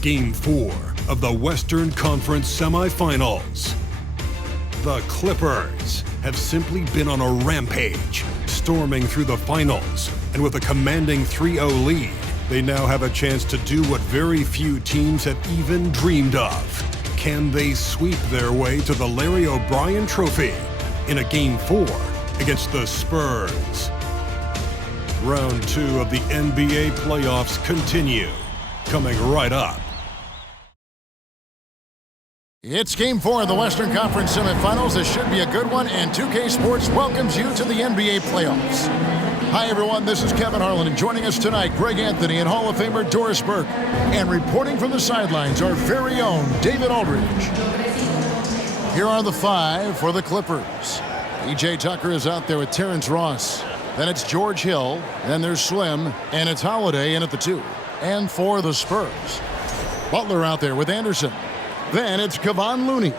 Game 4 of the Western Conference semifinals. The Clippers have simply been on a rampage, storming through the finals, and with a commanding 3-0 lead, they now have a chance to do what very few teams have even dreamed of. Can they sweep their way to the Larry O'Brien Trophy in a Game 4 against the Spurs? Round 2 of the NBA playoffs continue, coming right up. It's Game 4 of the Western Conference semifinals. This should be a good one, and 2K Sports welcomes you to the NBA playoffs. Hi, everyone. This is Kevin Harlan, and joining us tonight, Greg Anthony and Hall of Famer Doris Burke. And reporting from the sidelines, our very own David Aldridge. Here are the 5 for the Clippers. P.J. Tucker is out there with Terrence Ross. Then it's George Hill. Then there's Slim. And it's Holiday in at the 2. And for the Spurs, Butler out there with Anderson. Then it's Kevon Looney.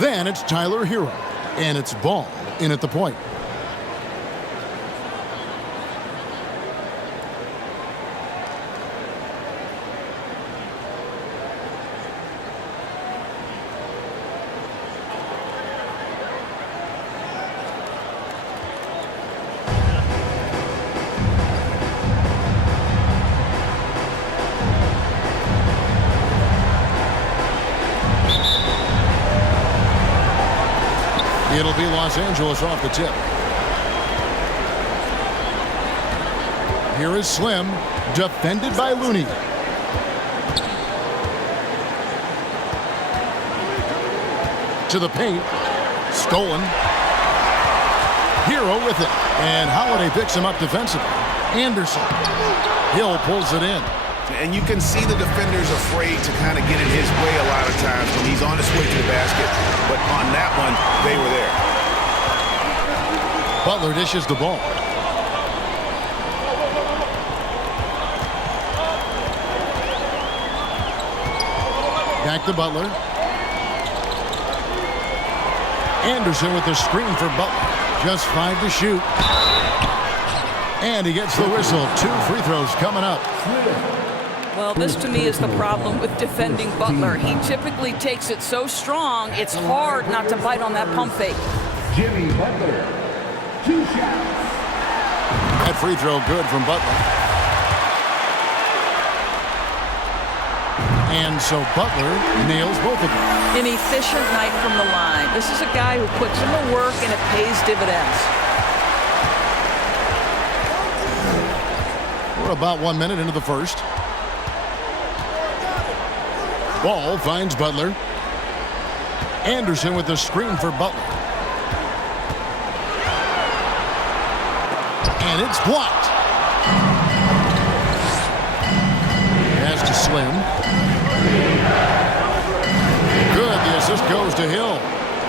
Then it's Tyler Hero. And it's Ball in at the point. It'll be Los Angeles off the tip. Here is Slim, defended by Looney. To the paint. Stolen. Hero with it. And Holiday picks him up defensively. Anderson. Hill pulls it in. And you can see the defenders afraid to kind of get in his way a lot of times when he's on his way to the basket. But on that one, they were there. Butler dishes the ball. Back to Butler. Anderson with the screen for Butler. Just 5 to shoot. And he gets the whistle. 2 free throws coming up. Well, this to me is the problem with defending Butler. He typically takes it so strong, it's hard not to bite on that pump fake. Jimmy Butler, 2 shots. That free throw good from Butler. And so Butler nails both of them. An efficient night from the line. This is a guy who puts in the work and it pays dividends. We're about 1 minute into the first. Ball finds Butler. Anderson with the screen for Butler. And it's blocked. Pass to Slim. Good. The assist goes to Hill.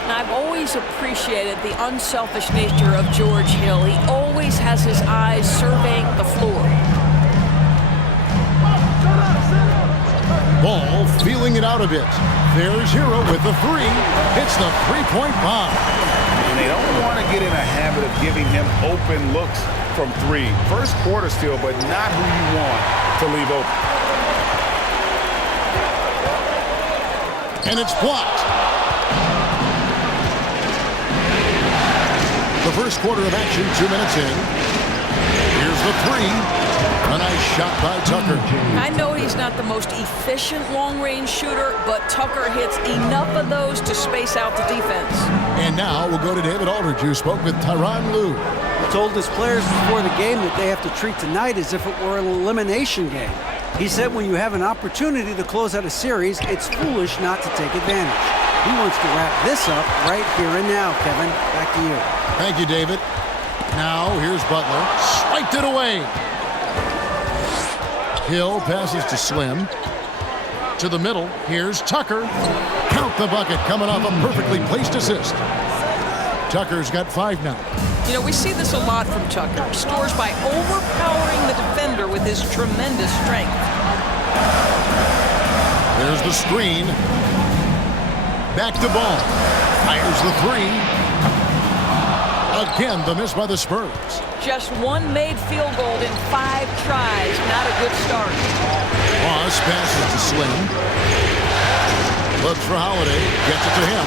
I've always appreciated the unselfish nature of George Hill. He always has his eyes surveying the floor. Ball feeling it out a bit. There's Hero with the 3. It's the 3-point bomb. And they don't want to get in a habit of giving him open looks from 3. First quarter still, but not who you want to leave open. And it's blocked. The first quarter of action, 2 minutes in. Here's the 3. A nice shot by Tucker. I know he's not the most efficient long-range shooter, but Tucker hits enough of those to space out the defense. And now we'll go to David Aldridge, who spoke with Tyronn Lue. He told his players before the game that they have to treat tonight as if it were an elimination game. He said when you have an opportunity to close out a series, it's foolish not to take advantage. He wants to wrap this up right here and now, Kevin. Back to you. Thank you, David. Now here's Butler. Swiped it away. Hill passes to Slim. To the middle, here's Tucker. Count the bucket, coming off a perfectly placed assist. Tucker's got 5 now. You know, we see this a lot from Tucker. He scores by overpowering the defender with his tremendous strength. There's the screen. Back to Ball. Fires the 3. Again, the miss by the Spurs. Just 1 made field goal in 5 tries. Not a good start. Ross passes to Slim. Looks for Holiday. Gets it to him.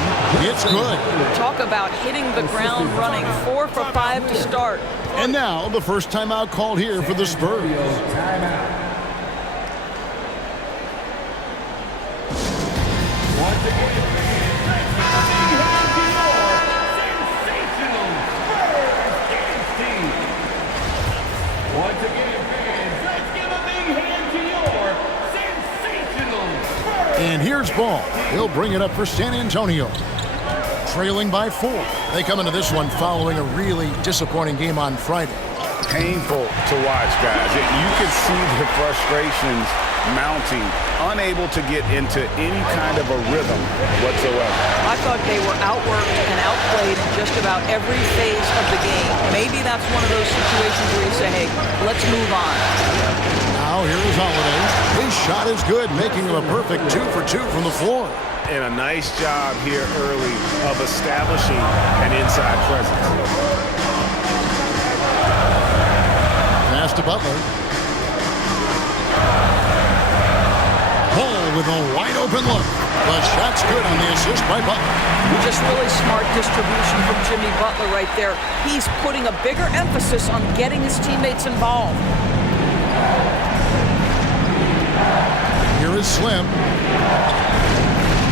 It's good. Talk about hitting the ground running. 4 for 5 to start. And now the first timeout called here for the Spurs. Timeout. Once again, once again, fans, let's give a big hand to your sensational Spurs. And here's ball. He'll bring it up for San Antonio. Trailing by 4. They come into this one following a really disappointing game on Friday. Painful to watch, guys. You can see the frustrations mounting, unable to get into any kind of a rhythm whatsoever. I thought they were outworked and outplayed in just about every phase of the game. Maybe that's one of those situations where you say, hey, let's move on. Now here is Holiday. His shot is good, making him a perfect 2 for 2 from the floor. And a nice job here early of establishing an inside presence. Pass to Butler. Hall with a wide open look. The shot's good on the assist by Butler. Just really smart distribution from Jimmy Butler right there. He's putting a bigger emphasis on getting his teammates involved. Here is Slim.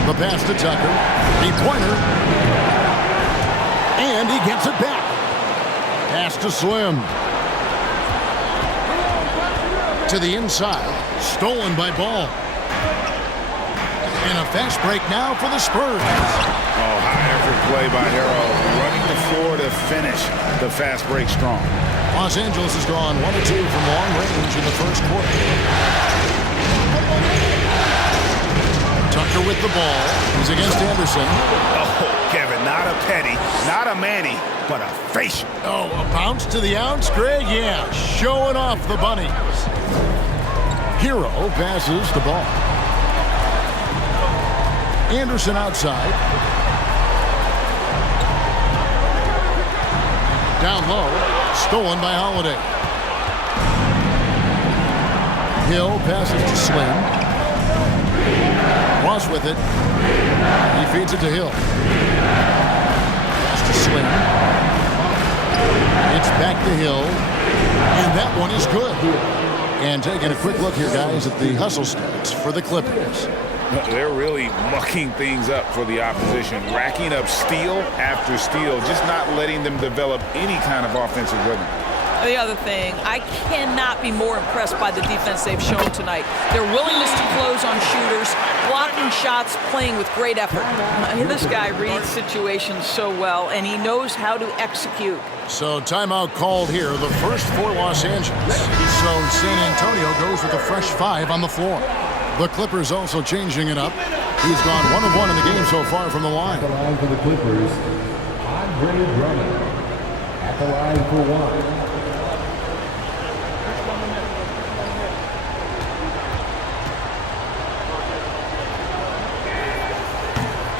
The pass to Tucker. Three-pointer. And he gets it back. Pass to Slim. To the inside. Stolen by Ball. And a fast break now for the Spurs. Oh, high effort play by Harrell. Running the floor to finish the fast break strong. Los Angeles has gone 1 of 2 from long range in the first quarter. Tucker with the ball. He's against Anderson. Oh, Kevin, not a petty, not a Manny, but a facial. Oh, a bounce to the ounce, Greg? Yeah, showing off the bunnies. Hero passes the ball. Anderson outside. Down low. Stolen by Holiday. Hill passes to Slim. Ross with it. He feeds it to Hill. Pass to Slim. It's back to Hill. And that one is good. And taking a quick look here, guys, at the hustle stats for the Clippers. They're really mucking things up for the opposition, racking up steal after steal, just not letting them develop any kind of offensive rhythm. The other thing, I cannot be more impressed by the defense they've shown tonight. Their willingness to close on shooters, blocking shots, playing with great effort. This guy reads situations so well, and he knows how to execute. So timeout called here, the first for Los Angeles. So San Antonio goes with a fresh 5 on the floor. The Clippers also changing it up. He's gone 1 of 1 in the game so far from the line. At the line for the Clippers, Andre Drummond. At the line for 1.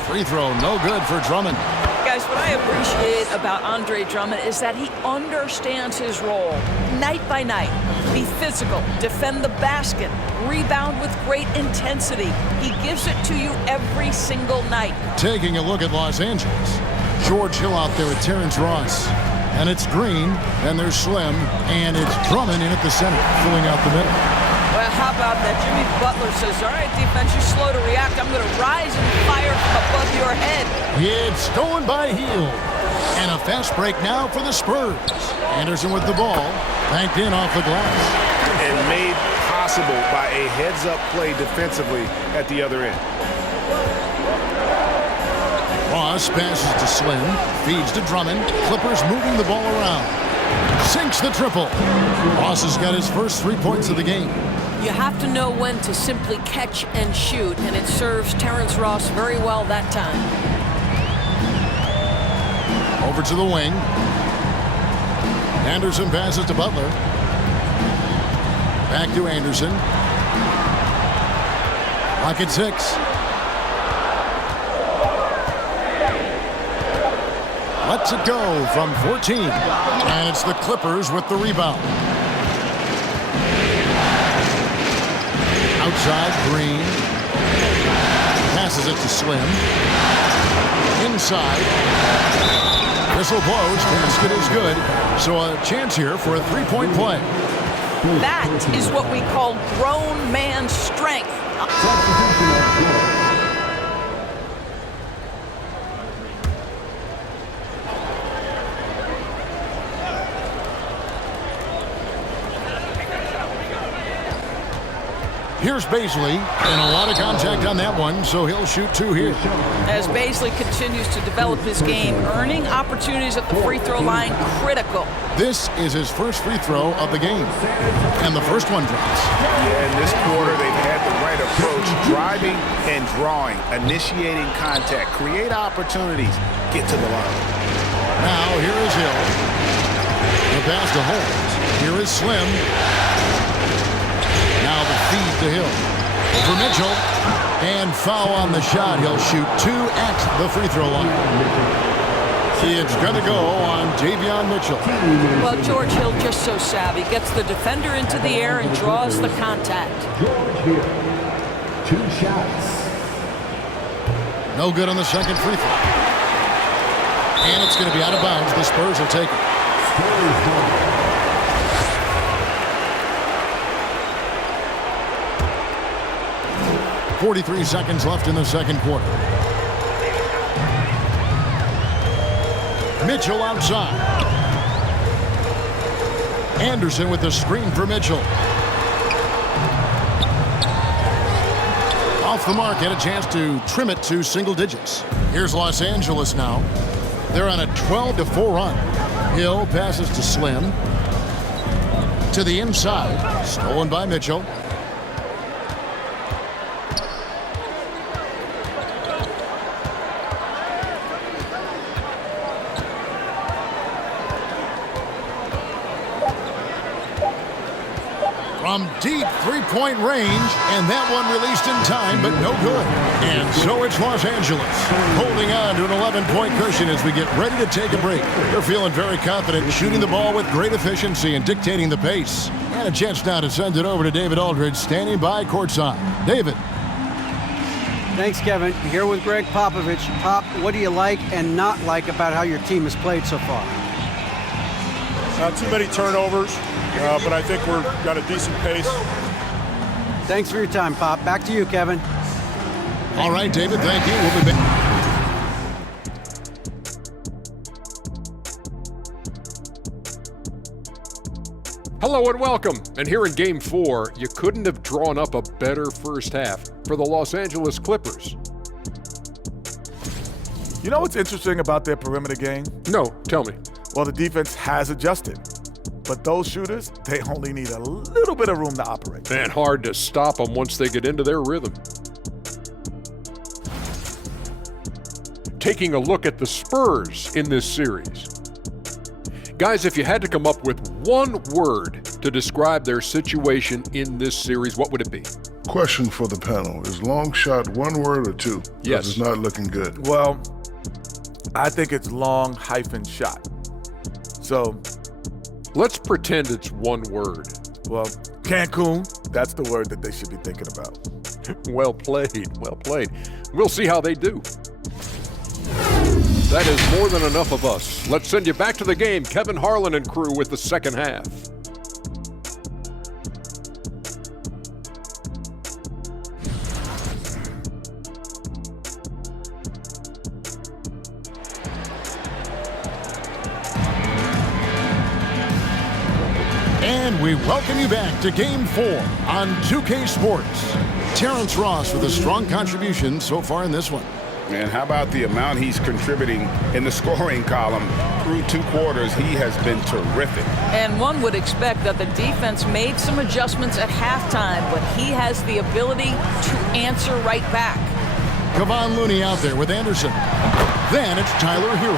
Free throw, no good for Drummond. Guys, what I appreciate about Andre Drummond is that he understands his role night by night. Be physical, defend the basket, rebound with great intensity. He gives it to you every single night. Taking a look at Los Angeles. George Hill out there with Terrence Ross. And it's Green, and there's Slim, and it's Drummond in at the center, filling out the middle. Well, how about that? Jimmy Butler says, all right, defense, you're slow to react. I'm going to rise and fire from above your head. It's stolen by Hill. And a fast break now for the Spurs. Anderson with the ball, banked in off the glass. And made possible by a heads-up play defensively at the other end. Ross passes to Slim, feeds to Drummond. Clippers moving the ball around. Sinks the triple. Ross has got his first 3 points of the game. You have to know when to simply catch and shoot, and it serves Terrence Ross very well that time. Over to the wing. Anderson passes to Butler. Back to Anderson. Clock at 6. Lets it go from 14. And it's the Clippers with the rebound. outside, Green. Passes it to Slim. Inside. Whistle blows. Basket is good. So a chance here for a three-point play. That is what we call grown man strength. Here's Baisley, and a lot of contact on that one, so he'll shoot two here. As Baisley continues to develop his game, earning opportunities at the free throw line critical. This is his first free throw of the game, and the first one drops. Yeah, in this quarter, they've had the right approach, driving and drawing, initiating contact, create opportunities, get to the line. Now, here is Hill. The pass to Holmes. Here is Slim. Now the feed to Hill. For Mitchell. And foul on the shot. He'll shoot two at the free throw line. It's going to go on Davion Mitchell. Well, George Hill just so savvy. Gets the defender into the air and draws the contact. George Hill, 2 shots. No good on the second free throw. And it's going to be out of bounds. The Spurs will take it. Spurs ball. 43 seconds left in the second quarter. Mitchell outside. Anderson with the screen for Mitchell. Off the mark, had a chance to trim it to single digits. Here's Los Angeles now. They're on a 12-4 run. Hill passes to Slim. To the inside. Stolen by Mitchell. From deep three-point range, and that one released in time, but no good. And so it's Los Angeles, holding on to an 11-point cushion as we get ready to take a break. They're feeling very confident, shooting the ball with great efficiency and dictating the pace. And a chance now to send it over to David Aldridge, standing by courtside. David. Thanks, Kevin. Here with Greg Popovich. Pop, what do you like and not like about how your team has played so far? Not too many turnovers, but I think we've got a decent pace. Thanks for your time, Pop. Back to you, Kevin. All right, David, thank you. We'll be back. Hello and welcome. And here in Game 4, you couldn't have drawn up a better first half for the Los Angeles Clippers. You know what's interesting about their perimeter game? No, tell me. Well, the defense has adjusted. But those shooters, they only need a little bit of room to operate. And hard to stop them once they get into their rhythm. Taking a look at the Spurs in this series. Guys, if you had to come up with one word to describe their situation in this series, what would it be? Question for the panel. Is long shot one word or two? Yes. It's not looking good. Well, I think it's long hyphen shot. So, let's pretend it's one word. well, Cancun, that's the word that they should be thinking about. Well played, well played. We'll see how they do. That is more than enough of us. Let's send you back to the game. Kevin Harlan and crew with the second half. And we welcome you back to Game 4 on 2K Sports. Terrence Ross with a strong contribution so far in this one. And how about the amount he's contributing in the scoring column through 2 quarters? He has been terrific. And one would expect that the defense made some adjustments at halftime, but he has the ability to answer right back. Kevon Looney out there with Anderson. Then it's Tyler Hero.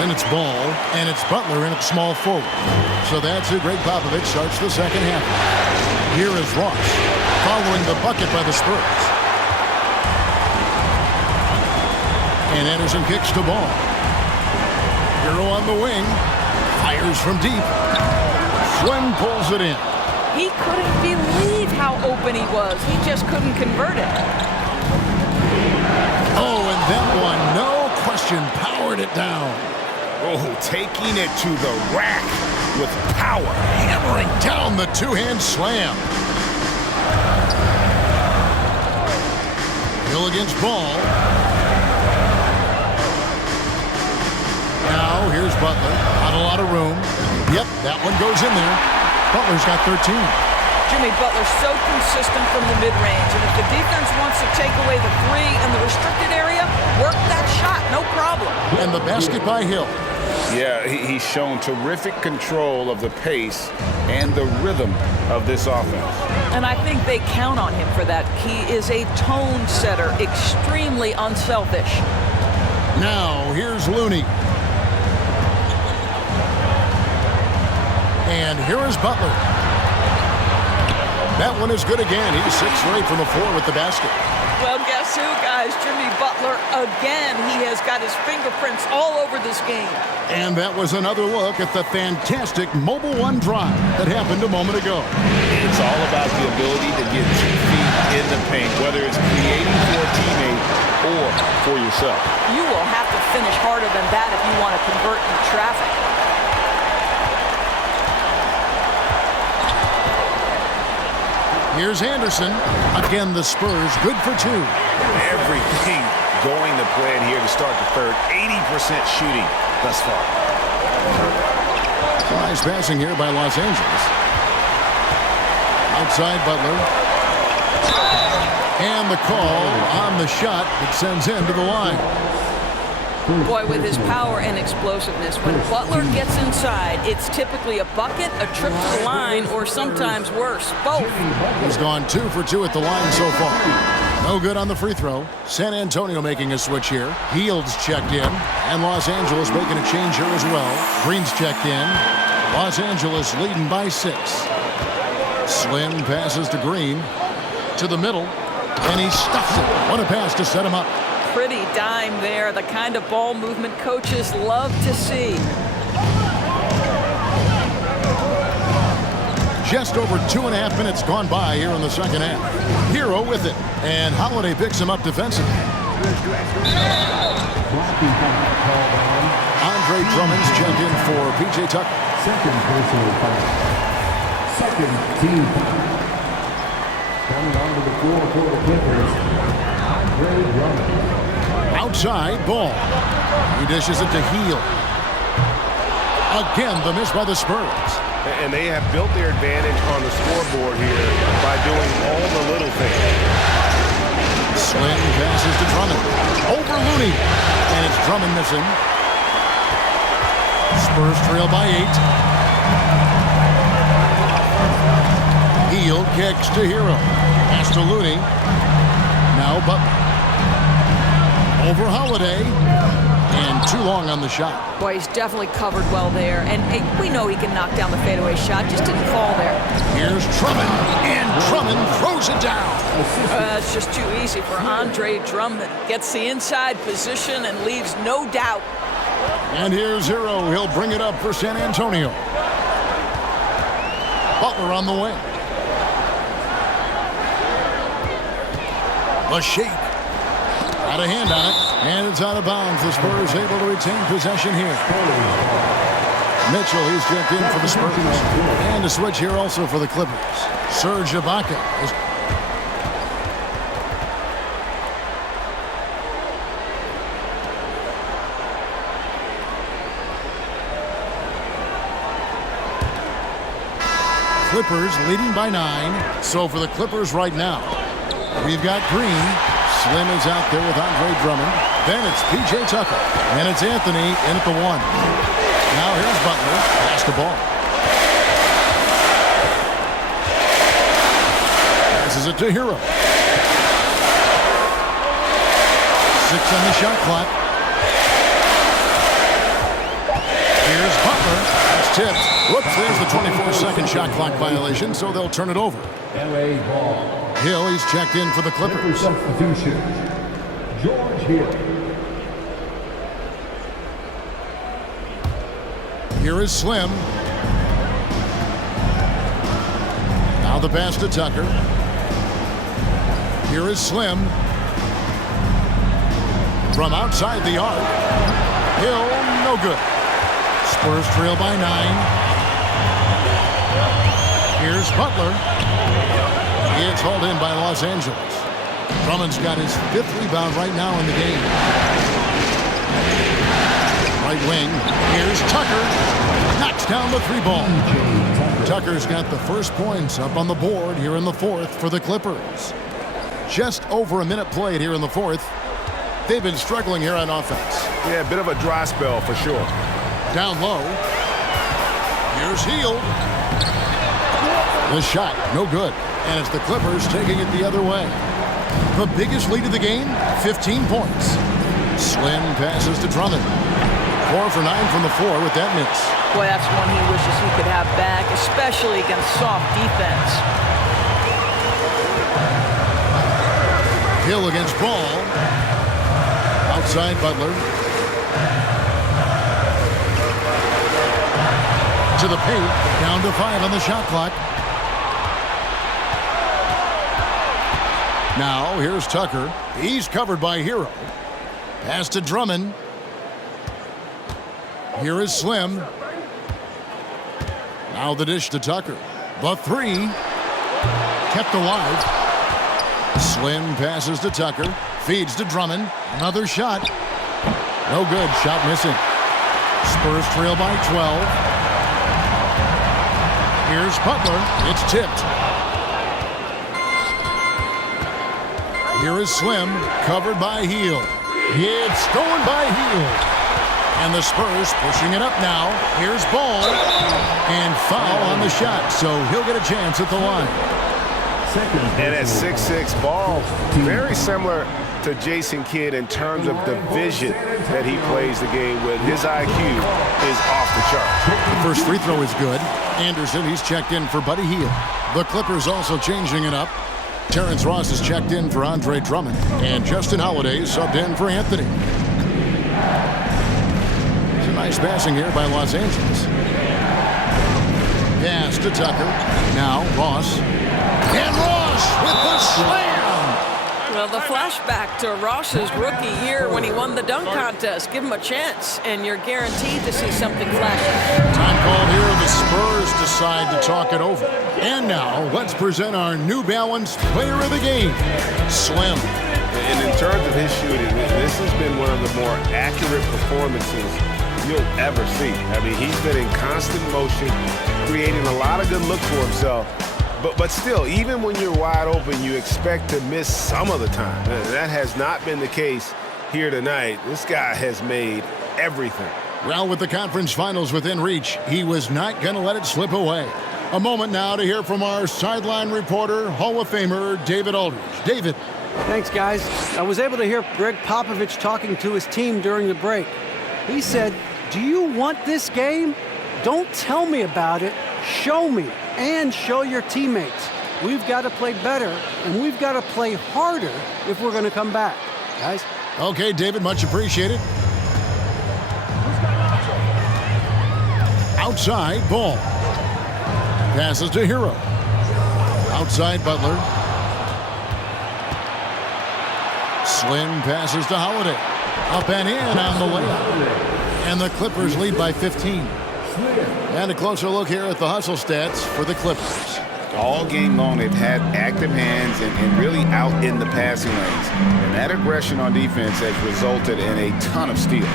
Then it's Ball, and it's Butler, and it's small forward. So that's who Greg Popovich starts the second half. Here is Ross, following the bucket by the Spurs. And Anderson kicks to Ball. Hero on the wing, fires from deep. Slim pulls it in. He couldn't believe how open he was. He just couldn't convert it. Oh, and that one, no question, powered it down. Oh, taking it to the rack with power. Hammering down the two-hand slam. Hill against Ball. Now, here's Butler. Not a lot of room. Yep, that one goes in there. Butler's got 13. Jimmy Butler's so consistent from the mid-range, and if the defense wants to take away the three in the restricted area, work that shot, no problem. And the basket by Hill. Yeah, he's shown terrific control of the pace and the rhythm of this offense. And I think they count on him for that. He is a tone setter, extremely unselfish. Now, here's Looney. And here is Butler. That one is good again. He's 6 for 8 from the floor with the basket. Well, guess who, guys? Jimmy Butler again. He has got his fingerprints all over this game. And that was another look at the fantastic Mobile One drive that happened a moment ago. It's all about the ability to get 2 feet in the paint, whether it's creating for a teammate or for yourself. You will have to finish harder than that if you want to convert in traffic. Here's Anderson. Again, the Spurs good for 2. Everything going to plan here to start the third. 80% shooting thus far. Nice passing here by Los Angeles. Outside Butler. And the call on the shot that sends him to the line. Boy, with his power and explosiveness, when Butler gets inside, it's typically a bucket, a trip to the line, or sometimes worse, both. He's gone 2 for 2 at the line so far. No good on the free throw. San Antonio making a switch here. Hield's checked in, and Los Angeles making a change here as well. Green's checked in. Los Angeles leading by 6. Slim passes to Green. To the middle, and he stuffs it. What a pass to set him up. Pretty dime there, the kind of ball movement coaches love to see. Just over 2.5 minutes gone by here in the second half. Hero with it, and Holiday picks him up defensively. Andre Drummond's checked in for P.J. Tucker. Second personal foul. Second team foul. Coming onto the floor for the Clippers, Andre Drummond. Outside, Ball. He dishes it to Heel. Again, the miss by the Spurs. And they have built their advantage on the scoreboard here by doing all the little things. Slim passes to Drummond. Over Looney. And it's Drummond missing. Spurs trail by 8. Heel kicks to Hero. Pass to Looney. Now Butler. Over Holiday. And too long on the shot. Boy, he's definitely covered well there. And we know he can knock down the fadeaway shot. Just didn't fall there. Here's Drummond. And Drummond throws it down. It's just too easy for Andre Drummond. Gets the inside position and leaves no doubt. And here's Hero. He'll bring it up for San Antonio. Butler on the wing. A shake. Got a hand on it, and it's out of bounds. The Spurs able to retain possession here. Mitchell, he's checked in for the Spurs. And a switch here also for the Clippers. Serge Ibaka is... Clippers leading by 9. So for the Clippers right now, we've got Green. Slim is out there with Andre Drummond. Then it's P.J. Tucker. And it's Anthony in at the 1. Now here's Butler. Pass the ball. Passes it to Hero. 6 on the shot clock. Here's Butler. It's tipped. Whoops, there's the 24-second shot clock violation, so they'll turn it over. L.A. ball. Hill, he's checked in for the Clippers. Substitution. George Hill. Here is Slim. Now the pass to Tucker. Here is Slim. From outside the arc. Hill, no good. Spurs trail by 9. Here's Butler. It's hauled in by Los Angeles. Drummond's got his 5th rebound right now in the game. Right wing. Here's Tucker. Knocks down the 3 ball. Tucker's got the first points up on the board here in the 4th for the Clippers. Just over a minute played here in the 4th. They've been struggling here on offense. Yeah, a bit of a dry spell for sure. Down low. Here's Hield. The shot, no good. And it's the Clippers taking it the other way. The biggest lead of the game, 15 points. Slim passes to Drummond. 4 for 9 from the floor with that miss. Boy, that's one he wishes he could have back, especially against soft defense. Hill against Ball. Outside Butler. To the paint. Down to 5 on the shot clock. Now, here's Tucker. He's covered by Hero. Pass to Drummond. Here is Slim. Now the dish to Tucker. The 3. Kept alive. Slim passes to Tucker. Feeds to Drummond. Another shot. No good. Shot missing. Spurs trail by 12. Here's Butler. It's tipped. Here is Slim, covered by Hield. It's going by Hield. And the Spurs pushing it up now. Here's Ball. And foul on the shot, so he'll get a chance at the line. And at 6'6", Ball, very similar to Jason Kidd in terms of the vision that he plays the game with. His IQ is off the chart. The first free throw is good. Anderson, he's checked in for Buddy Hield. The Clippers also changing it up. Terrence Ross is checked in for Andre Drummond, and Justin Holiday subbed in for Anthony. It's a nice passing here by Los Angeles. Pass to Tucker. Now Ross. And Ross with the slam! Well, the flashback to Ross's rookie year when he won the dunk contest. Give him a chance, and you're guaranteed to see something flashy. Time called here. The Spurs decide to talk it over. And now, let's present our New Balance Player of the Game, Slim. And in terms of his shooting, this has been one of the more accurate performances you'll ever see. I mean, he's been in constant motion, creating a lot of good look for himself. But still, even when you're wide open, you expect to miss some of the time. That has not been the case here tonight. This guy has made everything. Well, with the conference finals within reach, he was not going to let it slip away. A moment now to hear from our sideline reporter, Hall of Famer David Aldridge. David. Thanks, guys. I was able to hear Greg Popovich talking to his team during the break. He said, "Do you want this game? Don't tell me about it. Show me and show your teammates. We've got to play better, and we've got to play harder if we're going to come back." Guys? Okay, David, much appreciated. Outside, Ball. Passes to Hero. Outside, Butler. Slim passes to Holiday. Up and in on the layup. And the Clippers lead by 15. And a closer look here at the hustle stats for the Clippers. All game long, they've had active hands and really out in the passing lanes. And that aggression on defense has resulted in a ton of steals.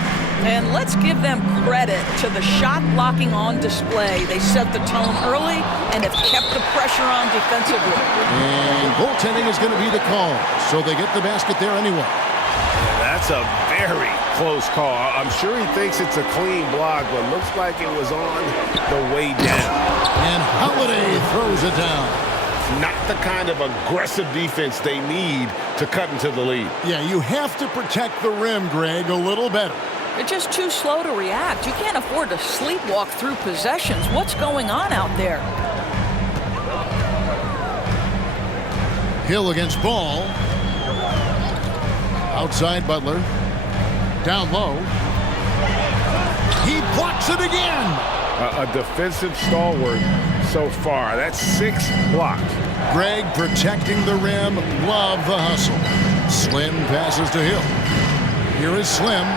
And let's give them credit to the shot blocking on display. They set the tone early and have kept the pressure on defensively. And goaltending is going to be the call, so they get the basket there anyway. That's a very close call. I'm sure he thinks it's a clean block, but looks like it was on the way down. And Holiday throws it down. Not the kind of aggressive defense they need to cut into the lead. Yeah, you have to protect the rim, Greg, a little better. They're just too slow to react. You can't afford to sleepwalk through possessions. What's going on out there? Hill against Ball. Outside Butler. Down low. He blocks it again. A defensive stalwart so far. That's 6 blocks. Greg protecting the rim. Love the hustle. Slim passes to Hill. Here is Slim.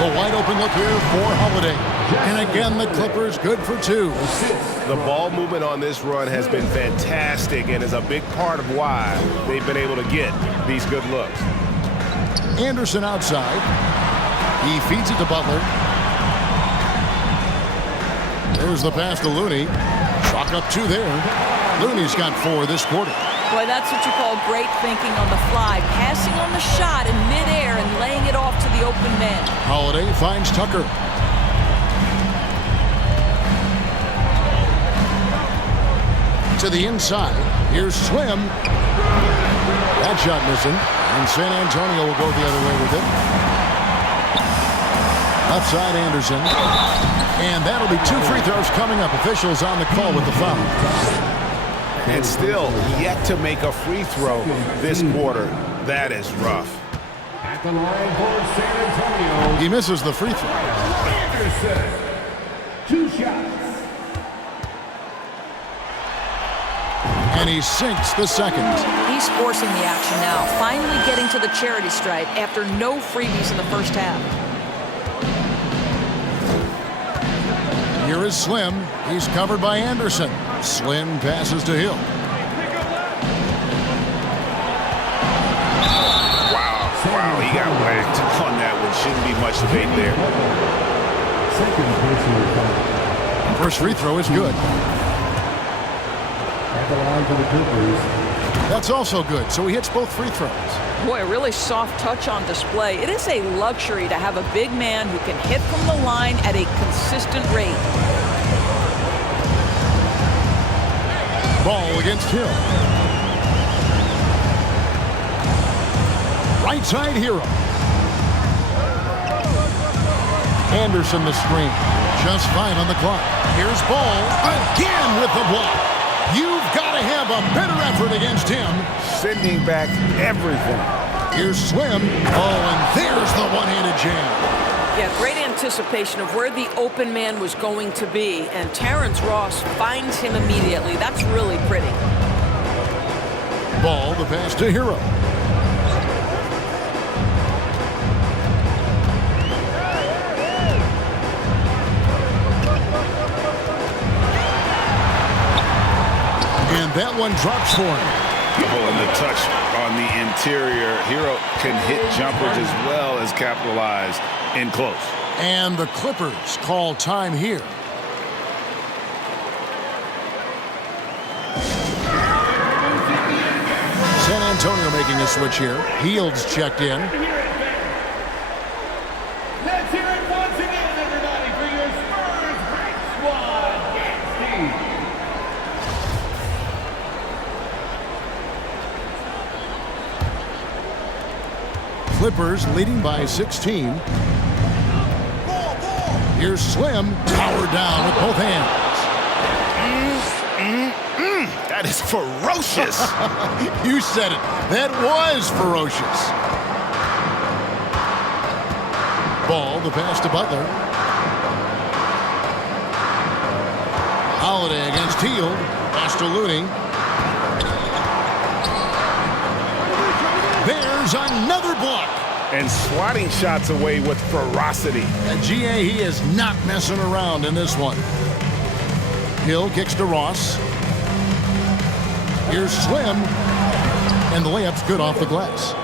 The wide open look here for Holiday. And again, the Clippers good for 2. The ball movement on this run has been fantastic and is a big part of why they've been able to get these good looks. Anderson outside. He feeds it to Butler. There's the pass to Looney. Chalk up 2 there. Looney's got 4 this quarter. Boy, that's what you call great thinking on the fly. Passing on the shot in midair and laying it off to the open man. Holiday finds Tucker. To the inside. Here's Slim. That shot missing. And San Antonio will go the other way with it. Outside Anderson. And that'll be 2 free throws coming up. Officials on the call with the foul. And still yet to make a free throw this quarter. That is rough. At the line for San Antonio. He misses the free throw. Anderson. 2 shots. And he sinks the second. He's forcing the action now, finally getting to the charity stripe after no freebies in the first half. Here is Slim. He's covered by Anderson. Slim passes to Hill. Wow, he got whacked on that one. Shouldn't be much debate there. First free throw is good. At the line for the Clippers. That's also good, so he hits both free throws. Boy, a really soft touch on display. It is a luxury to have a big man who can hit from the line at a consistent rate. Ball against Hill. Right side Hero. Anderson the screen. Just 5 on the clock. Here's Ball again with the block. You've got to have a better effort against him. Sending back everything. Here's Slim. Oh, and there's the one-handed jam. Yeah, great anticipation of where the open man was going to be, and Terrence Ross finds him immediately. That's really pretty. Ball, the pass to Hero. And that one drops for him. Oh, and the touch on the interior. Hero can hit jumpers as well as capitalize in close. And the Clippers call time here. San Antonio making a switch here. Heald's checked in. Let's hear it once again, everybody, for your Spurs Great Squad. Clippers leading by 16. Here's Slim, powered down with both hands. That is ferocious. You said it. That was ferocious. Ball, the pass to Butler. Holiday against Hield. Pass to Looney. There's another block. And swatting shots away with ferocity. And GA, he is not messing around in this one. Hill kicks to Ross. Here's Slim. And the layup's good off the glass.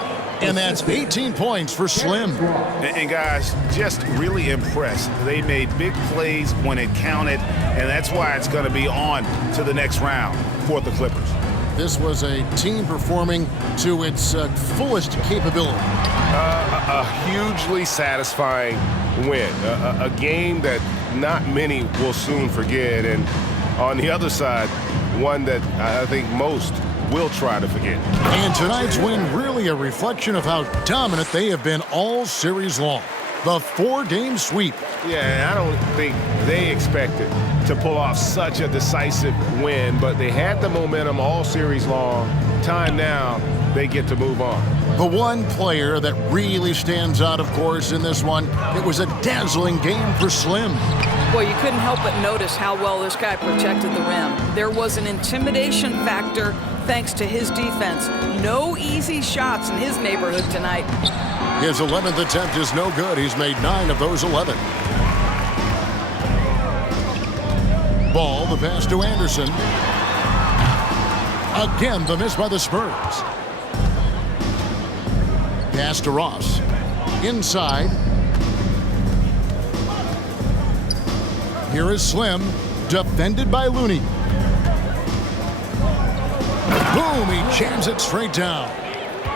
And that's 18 points for Slim. And guys, just really impressed. They made big plays when it counted, and that's why it's going to be on to the next round for the Clippers. This was a team performing to its fullest capability. A hugely satisfying win. A game that not many will soon forget. And on the other side, one that I think most will try to forget. And tonight's win really a reflection of how dominant they have been all series long. The 4-game sweep. Yeah, I don't think they expected to pull off such a decisive win, but they had the momentum all series long. Time now, they get to move on. The one player that really stands out, of course, in this one, it was a dazzling game for Slim. Well, you couldn't help but notice how well this guy protected the rim. There was an intimidation factor thanks to his defense. No easy shots in his neighborhood tonight. His 11th attempt is no good. He's made 9 of those 11. Ball, the pass to Anderson. Again, the miss by the Spurs. Pass to Ross. Inside. Here is Slim, defended by Looney. Boom, he jams it straight down.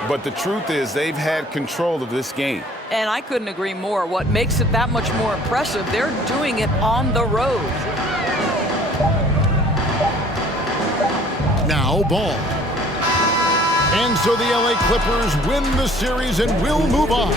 But the truth is they've had control of this game. And I couldn't agree more. What makes it that much more impressive, they're doing it on the road. Now Ball. And so the LA Clippers win the series and will move on.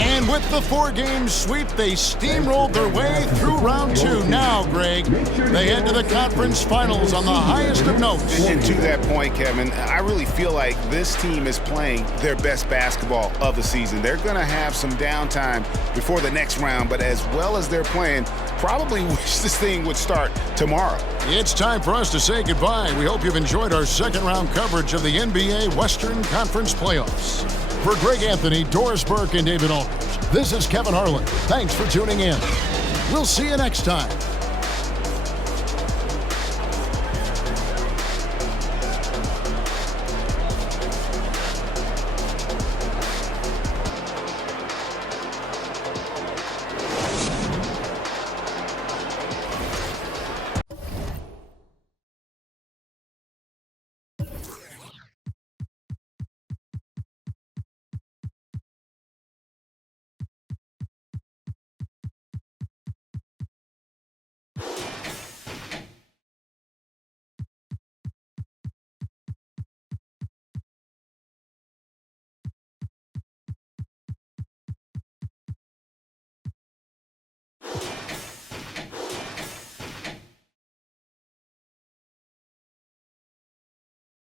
And with the 4-game sweep, they steamrolled their way through round 2. Now, Greg, they head to the conference finals on the highest of notes. And to that point, Kevin, I really feel like this team is playing their best basketball of the season. They're going to have some downtime before the next round, but as well as they're playing, probably wish this thing would start tomorrow. It's time for us to say goodbye. We hope you've enjoyed our second round coverage of the NBA Western Conference Playoffs. For Greg Anthony, Doris Burke, and David Aldridge, this is Kevin Harlan. Thanks for tuning in. We'll see you next time.